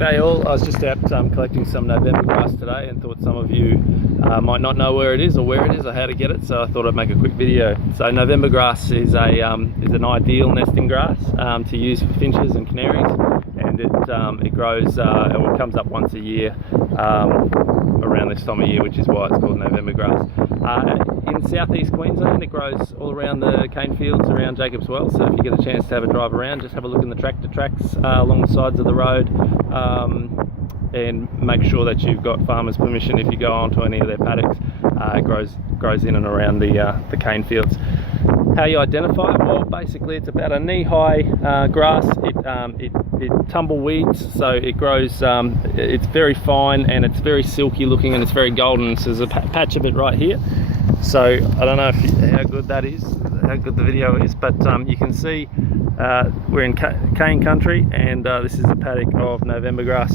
G'day all, I was just out collecting some November grass today and thought some of you might not know where it is or how to get it, so I thought I'd make a quick video. So November grass is an ideal nesting grass to use for finches and canaries, and it grows, it comes up once a year around this time of year, which is why it's called November grass. In southeast Queensland it grows all around the cane fields around Jacob's Well, so if you get a chance to have a drive around, just have a look in the tractor tracks along the sides of the road, and make sure that you've got farmers' permission if you go onto any of their paddocks. It grows in and around the cane fields. How you identify it? Well, basically it's about a knee-high grass. It tumbleweeds, so it grows. It's very fine and it's very silky looking and it's very golden. So there's a patch of it right here. So I don't know how good that is, how good the video is, but you can see we're in cane country, and this is a paddock of November grass.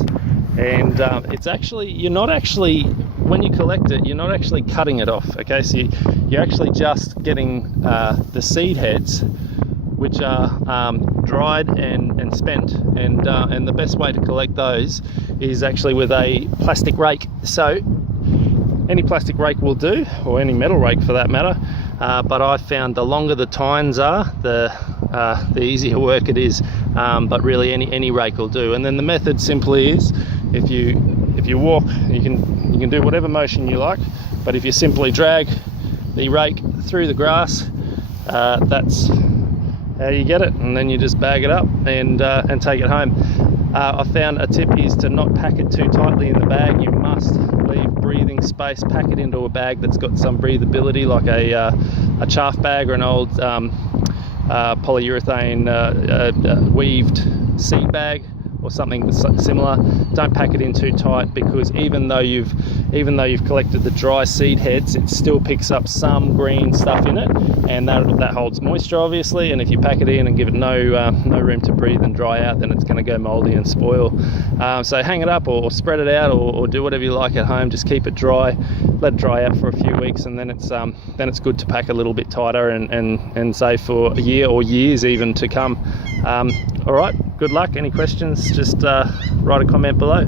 And it's actually, when you collect it, you're not actually cutting it off, okay? So you're actually just getting the seed heads, which are dried and spent, and the best way to collect those is actually with a plastic rake. So any plastic rake will do, or any metal rake for that matter, but I found the longer the tines are, the easier work it is, but really any rake will do. And then the method simply is, if you walk, you can do whatever motion you like, but if you simply drag the rake through the grass, that's how you get it, and then you just bag it up and take it home. I found a tip is to not pack it too tightly in the bag. You must leave breathing space. Pack it into a bag that's got some breathability, like a chaff bag or an old polyurethane weaved seed bag or something similar. Don't pack it in too tight, because even though you've collected the dry seed heads, it still picks up some green stuff in it, and that holds moisture obviously, and if you pack it in and give it no room to breathe and dry out, then it's going to go moldy and spoil. So hang it up or spread it out, or do whatever you like at home. Just keep it dry, let it dry out for a few weeks, and then it's good to pack a little bit tighter and save for a year or years even to come. All right, good luck. Any questions, just write a comment below.